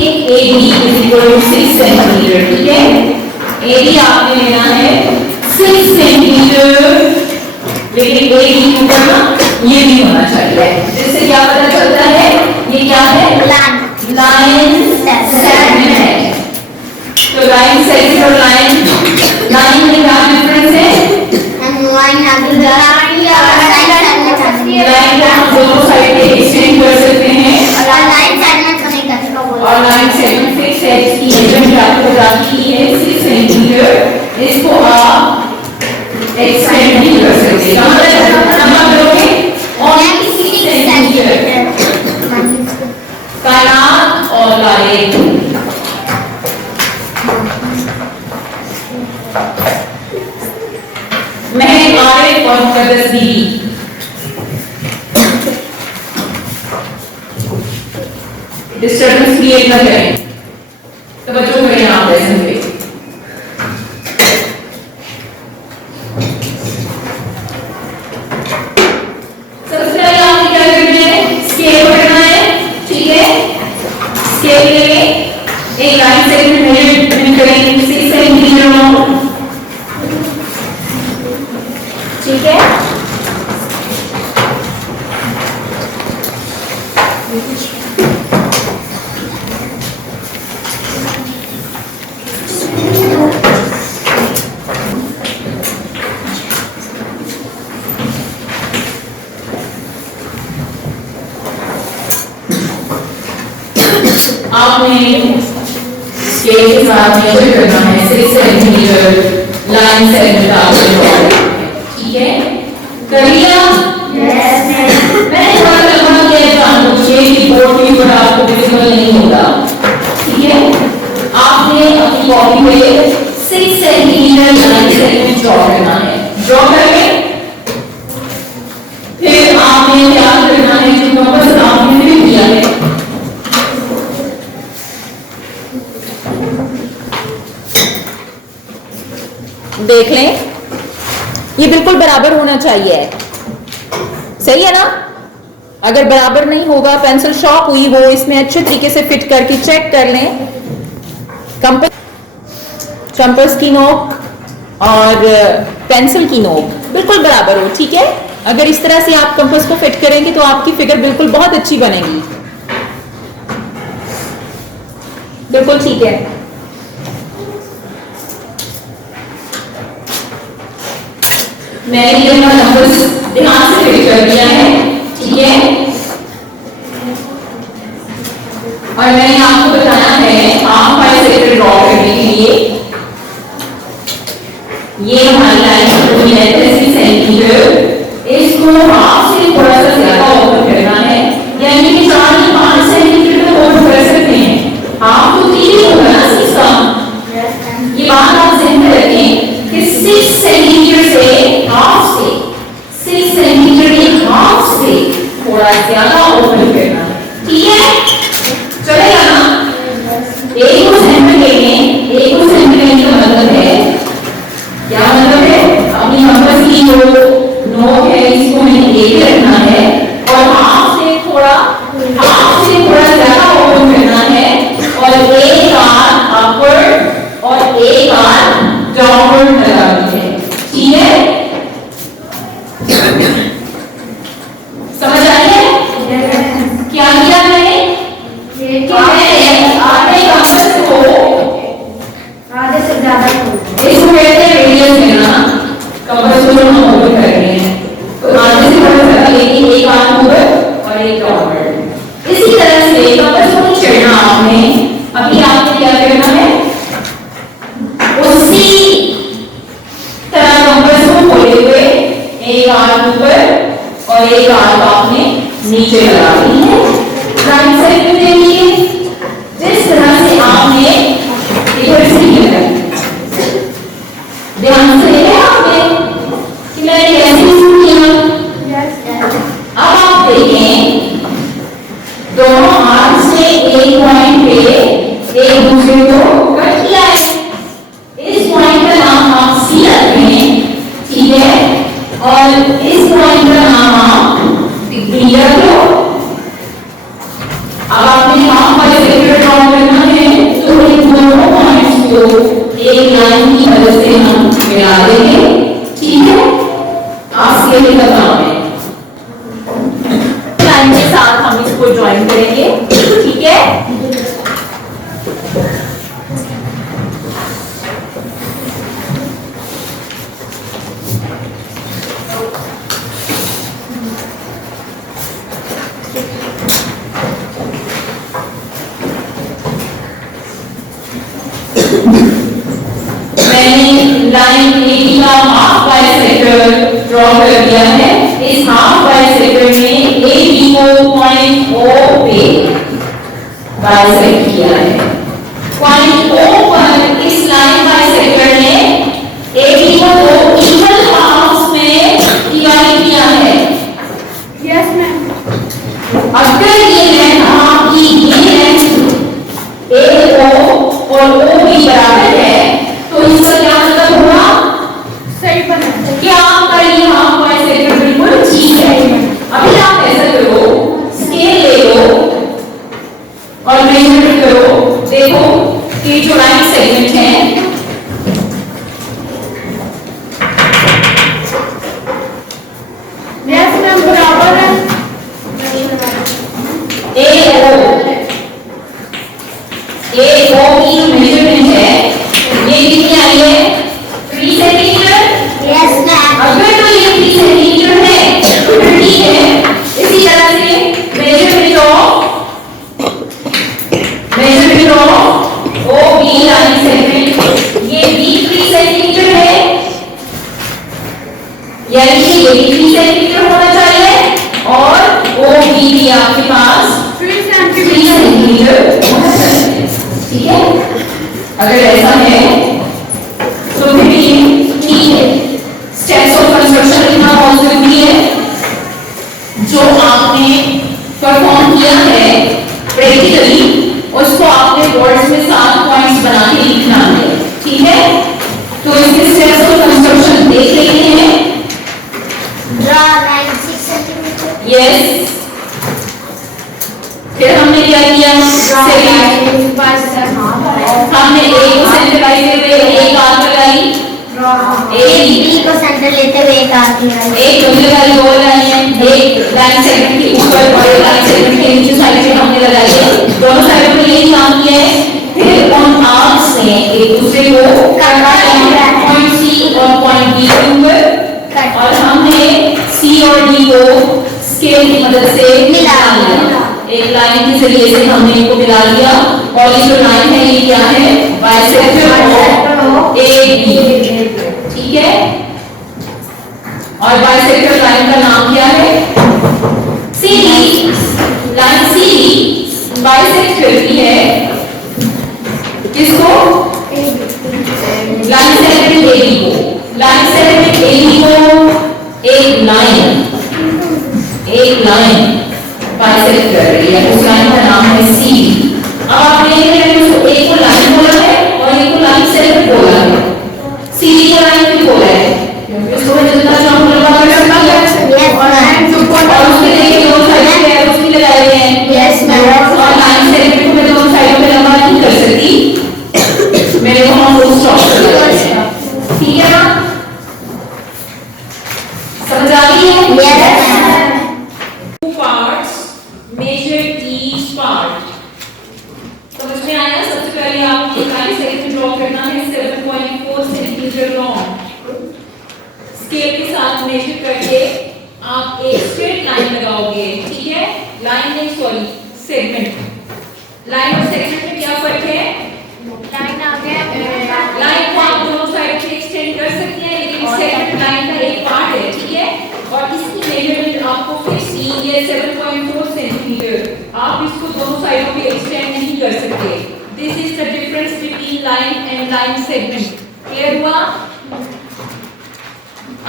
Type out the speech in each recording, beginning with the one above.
AB is equal to 6 centimetre, ठीक है। AB आपने लेना है 6 सेंटीमीटर, लेकिन AB ऊपर ये भी होना चाहिए, जिससे क्या पता चलता है ये क्या है, लाइन सेगमेंट है। तो लाइन सेगमेंट और लाइन में क्या डिफरेंस है, लाइन को हम दोनों साइड पे एक्सटेंड कर सकते हैं और लाइन सेगमेंट फिक्स है, इसकी मेजरमेंट आपको बतानी है 6 सेंटीमीटर, इसको आप एक्सटेंड भी कर सकते हैं, नंबर करोगे और 6 सेंटीमीटर कायनात और लाइन महक आरिफ और मुकद्दस बीवी। डिस्टर्बेंस क्रिएट न करें, तो बच्चों को यहाँ लेसन पे सबसे पहले आपने क्या करना है, स्केल पकड़ना है, ठीक है। स्केल लेंगे, एक लाइन सेगमेंट मेजर करेंगे 6 सेंटीमीटर लॉन्ग, ठीक है। आपने स्केल के साथ मेजर करना है 6 सेंटीमीटर लाइन सेगमेंट आपने, ठीक है। कर लिया? मैंने थोड़ा लंबा किया जानबूझ के बोर्ड के ऊपर आपको विजिबल नहीं होगा, ठीक है। आपने अपनी कॉपी पे 6 सेंटीमीटर लाइन सेगमेंट ड्रॉ करना है, ड्रॉ करके फिर आपने क्या करना है, जो कंपास आपने फिर दिया है देख लें, ये बिल्कुल बराबर होना चाहिए, सही है ना। अगर बराबर नहीं होगा, पेंसिल शॉर्प हुई वो इसमें अच्छे तरीके से फिट करके चेक कर लें। कंपास की नोक और पेंसिल की नोक बिल्कुल बराबर हो, ठीक है। अगर इस तरह से आप कंपास को फिट करेंगे तो आपकी फिगर बिल्कुल बहुत अच्छी बनेगी, बिल्कुल ठीक है। मैंने ये नंबर ध्यान से फिट कर दिया है, ठीक है। और मैंने आपको बताया है हाफ पाई सेक्टर ड्रॉ करने के लिए ये हमारी लाइन पूरी लेंथ है 6 सेंटीमीटर, इसको हाफ से थोड़ा सा ज्यादा ओपन करना है, यानी कि 4 या 5 सेंटीमीटर तक ओपन कर सकते हैं। हाफ तो 3 होगा ना 6 का, ये बात आप ध्यान में रखें कि 6 सेंटीमीटर से हाफ से 6 सेंटीमीटर के हाफ से थोड़ा ज्यादा ओपन करना है, ठीक है। चलेगा ना? एक को सेंटर लेंगे, एक को सेंटर लेने का मतलब है क्या, मतलब है अपनी कंपास की जो नोक है इसको हमें एक रखना है और हाफ से थोड़ा ज्यादा ओपन करना है और एक हाथ अपवर्ड और एक हाथ डाउनवर्ड लगानी है, ठीक है। समझ आई है? क्या किया मैंने, आधे कंपास को आधे से ज्यादा इसको कहते हैं रेडियस लेना, कंपास को हम ओपन कर रहे हैं तो आधे से थोड़ा ज्यादा लेके एक हाथ ऊपर और एक डाउनवर्ड। इसी तरह से कंपास को चढ़ना आपने, अभी आपने क्या करना है, उसी तरह कंपास को खोले हुए एक हाथ ऊपर और एक हाथ आपने नीचे लगानी है। राइट साइड में देखिए जिस तरह से आपने इधर से किया, ध्यान से देखा आपने कि मैंने कैसे शुरू किया। अब आप देखें दोनों हाथ से एक पॉइंट पे एक दूसरे को कट किया है, इस पॉइंट का नाम आप सी रखते हैं, ठीक है, और इस पॉइंट का नाम आप डी रख लो। अब आपने हाफ वाले सेक्टर ड्रॉ करना मिला देंगे, ठीक है। आप स्केल का काम है, लाइन के साथ हम इसको ज्वाइन करेंगे, ठीक है। मैंने लाइन AB का हाफ बाइसेक्टर ड्रॉ कर दिया है। इस हाफ बाइसेक्टर में AB को पॉइंट O पे बाइसेक्ट किया है। पॉइंट O पर इस लाइन बाइसेक्टर ने AB को दो इक्वल हाफ्स में डिवाइड किया है। Yes ma'am. अगर ये लेंथ आपकी ये लेंथ AO और OB बराबर है तो इसका क्या मतलब हुआ? सही बना। क्या आपका ये हाफ बाइसेक्टर बिल्कुल ठीक है। अभी आप ऐसा करो, स्केल ले लो और मेजरमेंट करो। देखो कि जो लाइन सेगमेंट है यस मैम बराबर है। AO की जो मेजरमेंट है ये कितनी आई है? 3 सेंटीमीटर। Yes ma'am. अगर तो ये 3 सेंटीमीटर है तो ठीक है। इसी तरह से measurement of OB line segment ये भी 3 सेंटीमीटर है, यानी कि ये भी 3 सेंटीमीटर होना चाहिए और OB भी आपके पास 3 3 सेंटीमीटर। सेंटीमीटर होना चाहिए, ठीक है। अगर ऐसा है तो फिर ठीक है। स्टेप्स ऑफ कंस्ट्रक्शन लिखना बहुत जरूरी है। जो आपने परफॉर्म किया है प्रैक्टिकली उसको आपने बोर्ड्स में 7 पॉइंट्स बना के लिखना है, ठीक है। तो इसके स्टेप्स ऑफ कंस्ट्रक्शन देख लेते हैं। Draw line 6 centimetre. यस, फिर हमने क्या किया? हमने A को सेंटर लेते हुए एक आर्क लगाई, B को सेंटर लेते हुए एक आर्क लगाई। एक डबल लगाई, दो लगाई है। एक लाइन सेगमेंट के ऊपर और एक लाइन सेगमेंट के नीचे साइड पे हमने लगाई है। दोनों साइडों पर यही काम किया है। फिर उन आर्क्स ने एक दूसरे को पॉइंट C और पॉइंट D के ऊपर, और हमने C और D को स्केल की मदद से मिला लिया। एक लाइन के जरिए से हमने इनको मिला लिया और ये जो लाइन है ये क्या है? बाइसेक्टर ऑफ AB, ठीक है। और बाइसेक्टर लाइन का नाम क्या है? CD। लाइन CD बाइसेक्ट करती है किसको? लाइन सेगमेंट AB को। लाइन सेगमेंट AB को एक लाइन बाइसेक्ट कर रही है, उस लाइन का नाम है C। अब आप देख रहे हैं उसको एक को लाइन बोला है और एक को लाइन सेगमेंट बोला है। CD को लाइन क्यों बोला है? क्योंकि उसको जितना चाहो लंबा कर सकता है और उसके देखिए दोनों साइड पे एरोस भी लगाए हुए हैं। Yes ma'am. और लाइन सेगमेंट को मैं दोनों साइडों पे लंबा नहीं कर सकती, मेरे को हम फुल स्टॉप कर देंगे, ठीक है ना? समझ आ गई है? Yes ma'am. Parts measure each part. समझ में आया? सबसे पहले आपको एक लाइन सेगमेंट ड्रॉ करना है 7.4 सेंटीमीटर लॉन्ग। स्केल के साथ मेजर करके आप एक स्ट्रेट लाइन लगाओगे, ठीक है। लाइन नहीं, सॉरी, सेगमेंट। लाइन और सेगमेंट में क्या फर्क है? लाइन आ गया। लाइन को आप दोनों साइड से एक्सटेंड कर सकते हैं, लेकिन सेगमेंट लाइन का एक पार्ट है, ठीक है। और इसकी मेजरमेंट आपको फिक्स दी है 7.4 सेंटीमीटर। आप इसको दोनों साइडों पे एक्सटेंड नहीं कर सकते। This is the difference between line and line segment. Clear हुआ?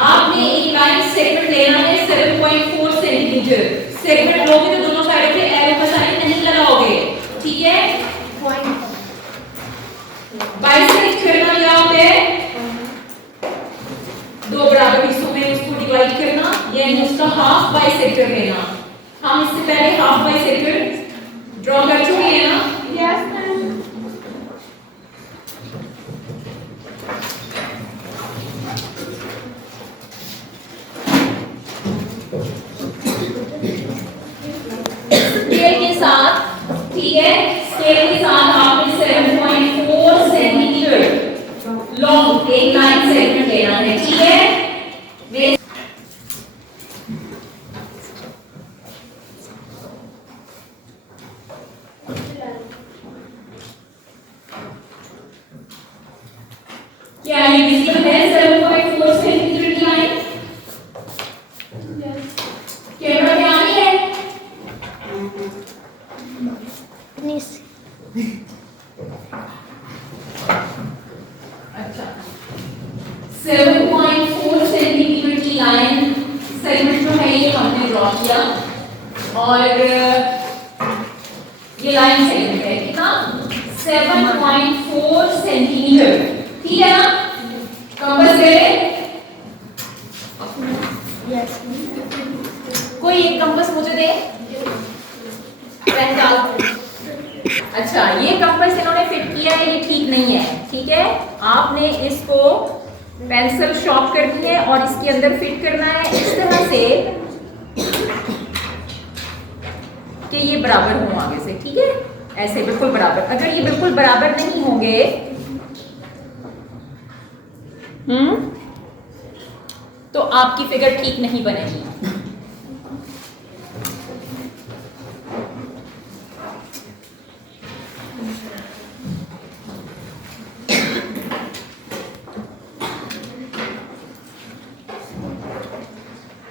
आपने एक लाइन सेगमेंट लेना है 7.4 सेंटीमीटर। सेगमेंट लोगे तो दोनों साइडों पे एरो का साइन नहीं लगाओगे, ठीक है। बाइसेक्ट करना क्या होता है? दो बराबर हिस्सों में उसको डिवाइड करना, यानी उसका हाफ बाइसेक्टर लेना। हम इससे पहले हाफ बाइसेक्टर ड्रॉ कर चुके हैं ना? Yes ma'am. ठीक है, स्केल के साथ आपने 7.4 सेंटीमीटर लॉन्ग एक लाइन सेगमेंट लेना है, ठीक है। क्या ये विजिबल है 7.4 सेंटीमीटर की लाइन? कैमरा में आ रही है? अच्छा, 7.4 सेंटीमीटर की लाइन सेगमेंट जो है ये हमने ड्रॉ किया और ये लाइन सेगमेंट है कितना 7.4 सेंटीमीटर, ठीक है ना। कंपास ले ले, कोई एक कंपास मुझे दे, पेन डाल। अच्छा, ये कंपास इन्होंने फिट किया है, ये ठीक नहीं है, ठीक है। आपने इसको पेंसिल शॉर्प करनी है और इसके अंदर फिट करना है इस तरह से कि ये बराबर हो आगे से, ठीक है, ऐसे बिल्कुल बराबर। अगर ये बिल्कुल बराबर नहीं होंगे तो आपकी फिगर ठीक नहीं बनेगी।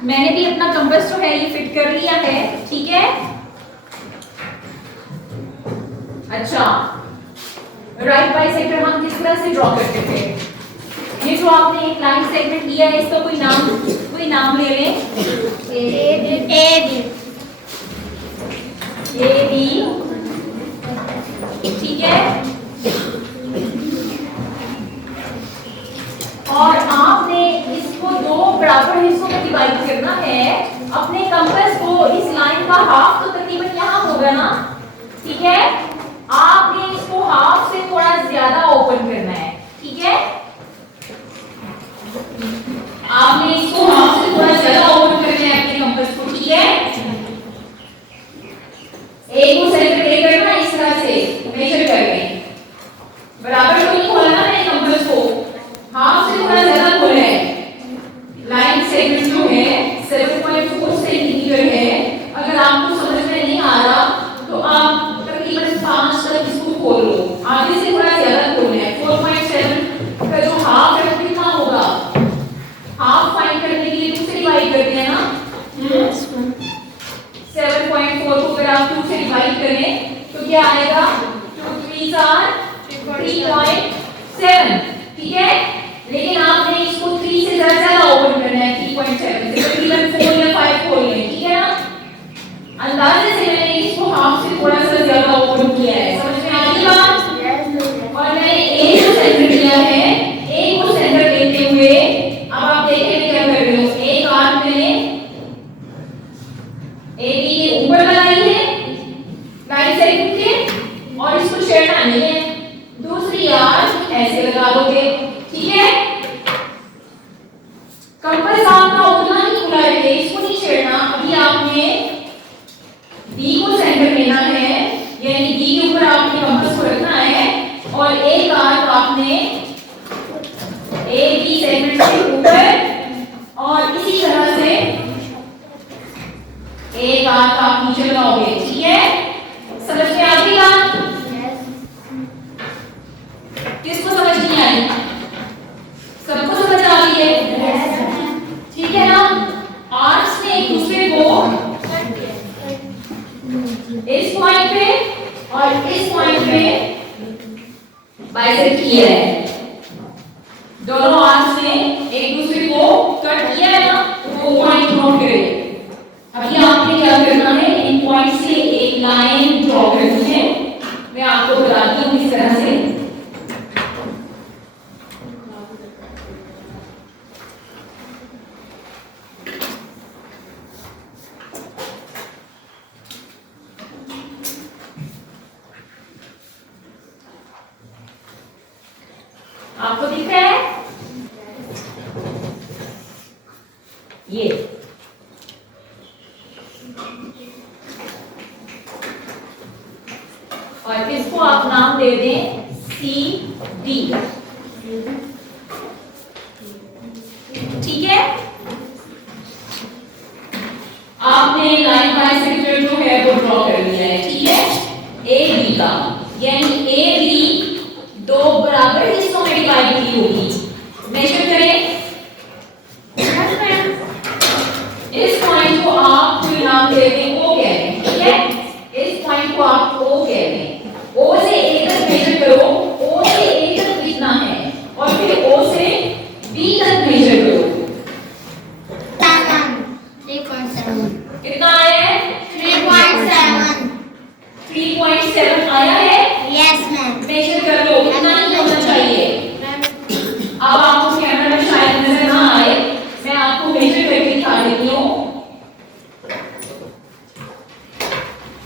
मैंने भी अपना कंपास जो है ये फिट कर लिया है, ठीक है। अच्छा, राइट बाइसेक्टर हम किस तरह से ड्रॉ करते थे? ये जो आपने एक लाइन सेगमेंट लिया है इसका कोई नाम ले लें। ए बी, ठीक है। और आपने इसको दो बराबर हिस्सों में डिवाइड करना है। अपने कंपास को इस लाइन का हाफ तो तकरीबन यहाँ होगा ना, ठीक है। आपने इसको हाफ से थोड़ा ज्यादा ओपन करना है, ठीक है। आपने इसको हाफ से थोड़ा ज्यादा ओपन करना है अपने कंपास को, ठीक है। एक को सेंटर ले करना इस तरह से मेजर करके, बराबर तो नहीं खोलना है कंपास को, हाफ से थोड़ा ज्यादा खोलना है। लाइन सेगमेंट जो है 7.4 सेंटीमीटर है। अगर आपको समझ में नहीं आ रहा तो आप तकरीबन 5 तक इसको खोल लो, आगे से थोड़ा ज्यादा खोलना है। 4.7 का जो हाफ है वो कितना होगा? हाफ फाइंड करने के लिए 2 से डिवाइड करते हैं ना। 7.4 को अगर आप 2 से डिवाइड करें तो क्या आएगा? 2 3 4 3.7, ठीक है। लेकिन आपने इसको 3 से ज्यादा ओपन करना है, 3.7 से तकरीबन 4 या 5 खोल लें, ठीक है ना। अंदाजे से मैंने इसको हाफ से थोड़ा सा ज्यादा ओपन किया है, समझ में आ रही बात? और मैंने ए को सेंटर लिया है, ए को सेंटर लेते हुए अब आप देखें मैं क्या कर रही हूँ। एक आर्क मैंने ए बी के ऊपर लगाई है लाइन सेगमेंट के और इसको छेड़ना नहीं है। दूसरी आर्क ऐसे लगा दोगे, ठीक है। कंपास आपका उतना ही खुला रहे, इसको नहीं छेड़ना। अभी आपने बी को सेंटर लेना है, यानी बी के ऊपर आपने कंपास को रखना है और एक आर्क आपने ए बी सेगमेंट के ऊपर और इसी तरह से एक आर्क आप नीचे लगाओगे, ठीक है। समझ में आ गई बात? किसको समझ नहीं आई? सबको समझ आ रही है, ठीक है ना। आर्क्स ने एक दूसरे को इस पॉइंट पे और इस पॉइंट पे बाइसेक्ट किया है। दोनों आर्क्स ने एक दूसरे को कट किया है ना, वो पॉइंट नोट करें। अभी आपने क्या करना है, इन पॉइंट से एक लाइन ड्रॉ करनी है। मैं आपको बताती हूँ इस तरह से। आपको दिख रहा है? और इसको आप नाम दे दें सी डी। ठीक है, आपने लाइन बाइसेक्टर जो है वो ड्रॉ कर लिया है। ठीक है, ए बी का, यानी ए बी दो बराबर हिस्सों में डिवाइड की होगी। मेजर करें, इस पॉइंट को आप कोई नाम दे दें, ओ कह दें। ठीक है, इस पॉइंट को आप ओ कह दें। ओ से ए तक मेजर करो, ओ से ए तक कितना है, और फिर ओ से बी तक मेजर करो। 3.7 कितना आया है? 3.7 3.7 आया है। Yes ma'am. मेजर कर लो, इतना ही होना चाहिए। अब आपको कैमरा में शायद नजर ना आए, मैं आपको मेजर करके दिखा देती हूँ।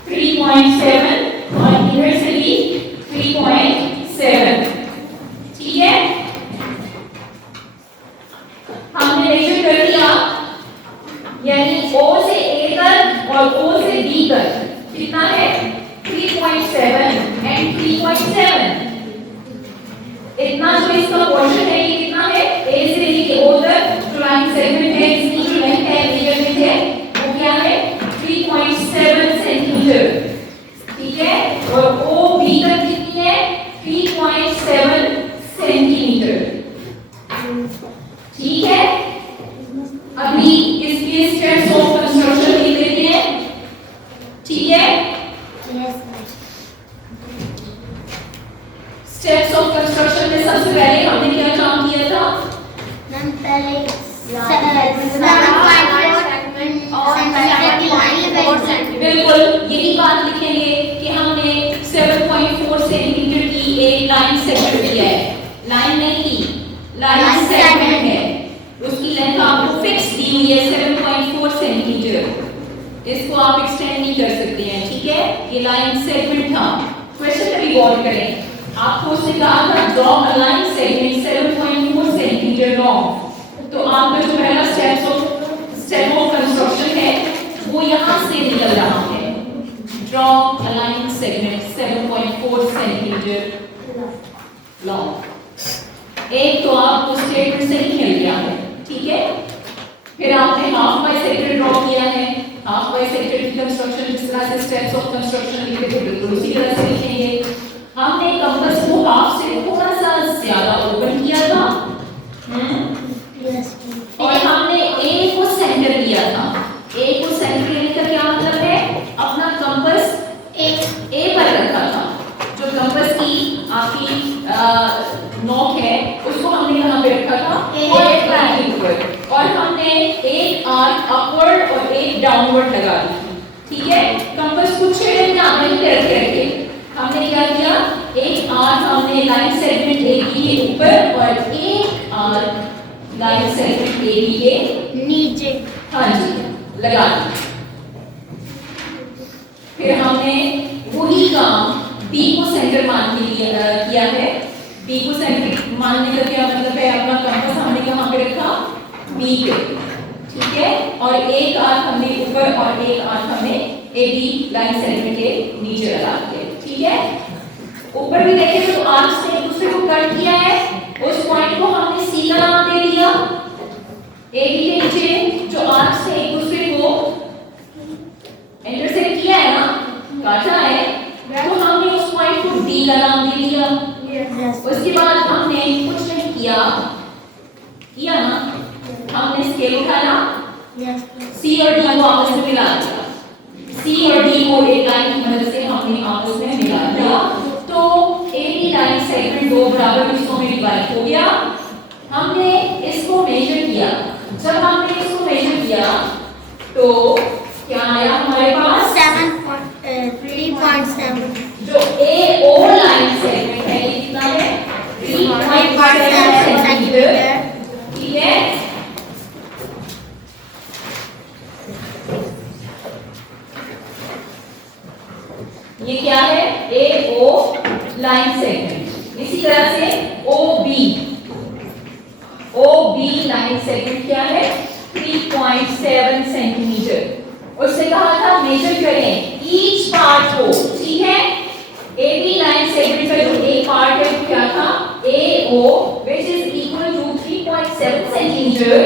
3.7 और इधर से भी 3.7। ठीक है, हमने मेजर कर लिया, यानी O से A तक और O से B तक कितना है? 3.7 एंड 3.7। इतना जो इसका पोर्शन है ये कितना है? A से लेके O तक जो लाइन सेगमेंट है, इसकी जो लेंथ है, मेजरमेंट है, वो क्या है? 3.7 सेंटीमीटर। ठीक है, और O B तक कितनी है? 3.7 सेंटीमीटर। ठीक है, अभी इसके स्टेप्स ऑफ कंस्ट्रक्शन लिख लेते हैं। ठीक है, yes ma'am. Steps of construction में सबसे पहले हमने क्या काम किया था? मैम पहले 7.4 बिल्कुल यही बात लिखेंगे कि हमने 7.4 सेंटीमीटर की एक लाइन सेगमेंट किया है। लाइन नहीं की, लाइन सेगमेंट है, उसकी लेंथ आपको फिक्स दी हुई है 7.4 सेंटीमीटर। इसको आप एक्सटेंड नहीं कर सकते हैं। ठीक है, ये लाइन सेगमेंट था। क्वेश्चन पे गौर करें, आपको उसने कहा था draw a line segment 7.4 centimetre long. तो आपका जो पहला स्टेप ऑफ कंस्ट्रक्शन है वो यहाँ से निकल रहा है। Draw a line segment 7.4 centimetre long. एक तो आपको स्टेटमेंट से ही मिल गया है। ठीक है, फिर आपने हाफ बाइसेक्टर ड्रॉ किया है। हाफ बाइसेक्टर की कंस्ट्रक्शन जिस तरह से स्टेप्स ऑफ कंस्ट्रक्शन लिखे थे बिल्कुल उसी तरह से लिखेंगे। हमने कंपास को हाफ से थोड़ा सा ज्यादा ओपन किया था और हमने ए को सेंटर किया था। ए को सेंटर लेने का क्या मतलब है? अपना कंपास ए पर रखा था। जो कंपास की आपकी नोक है उसको हमने यहाँ पे रखा था और ऊपर, और हमने एक आर्क अपवर्ड और एक डाउनवर्ड लगा दी थी। ठीक है, कंपास कुछ वहीं पे रखे हमने क्या किया? एक आर्क हमने लाइन सेगमेंट ए बी के ऊपर और एक arc line segment a b के नीचे। हाँ जी, लगा दी। फिर हमने वही काम बी को सेंटर मान के किया है। बी को सेंटर मानने का क्या मतलब है? अपना कंपास हमने कहाँ पे रखा? बी पे। ठीक है, और एक आर्क हमने ऊपर और एक आर्क हमने ए बी लाइन सेगमेंट के नीचे लगा दिया। ठीक है, ऊपर भी देखें तो आर्क्स ने एक दूसरे को कट किया है। उस पॉइंट को हमने सी का नाम दे दिया। ए बी के नीचे जो आर्क्स ने एक दूसरे को इंटरसेक्ट किया है ना, काटा है, तो हमने उस पॉइंट को डी का नाम दे दिया। उसके बाद हमने कुछ नहीं किया ना, हमने स्केल उठाया, सी और डी को आपस में मिला दिया। सी और डी को एक लाइन की मदद से हमने आपस में मिला दिया, तो ए बी लाइन सेगमेंट दो बराबर हिस्सों में डिवाइड हो गया। हमने इसको मेजर किया। जब हमने इसको मेजर किया तो क्या आया हमारे पास? 3.7। जो ए ओ लाइन सेगमेंट है ये कितना है? 3.7 सेंटीमीटर। ठीक है, ये क्या है? ए ओ लाइन सेगमेंट। इसी तरह से ओ बी लाइन सेगमेंट क्या है? 3.7 सेंटीमीटर। उससे कहा था मेजर करें ईच पार्ट को। ठीक है, ए पार्ट है क्या था AO which is equal to 3.7 centimeter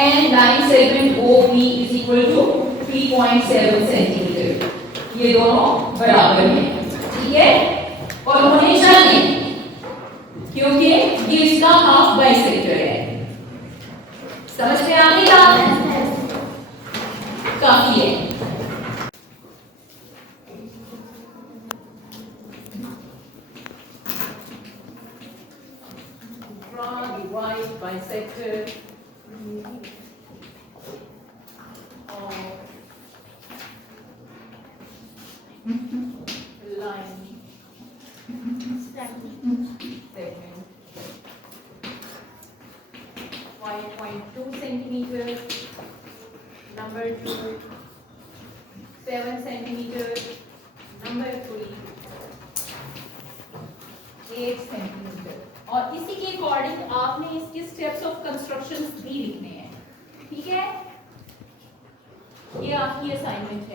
and line segment OB is equal to 3.7 centimeter. ये दोनों बराबर हैं, ठीक है, और होने चाहिए क्योंकि ये इसका हाफ बाइसेक्टर है। समझ में आ गई बात? काफी है। Draw the right bisector of line segment 5.2 centimeters, number 2 7 centimeters, number 3 8 centimeter। और इसी के अकॉर्डिंग आपने इसके स्टेप्स ऑफ कंस्ट्रक्शंस भी लिखने हैं, ठीक है, ये आपकी असाइनमेंट है।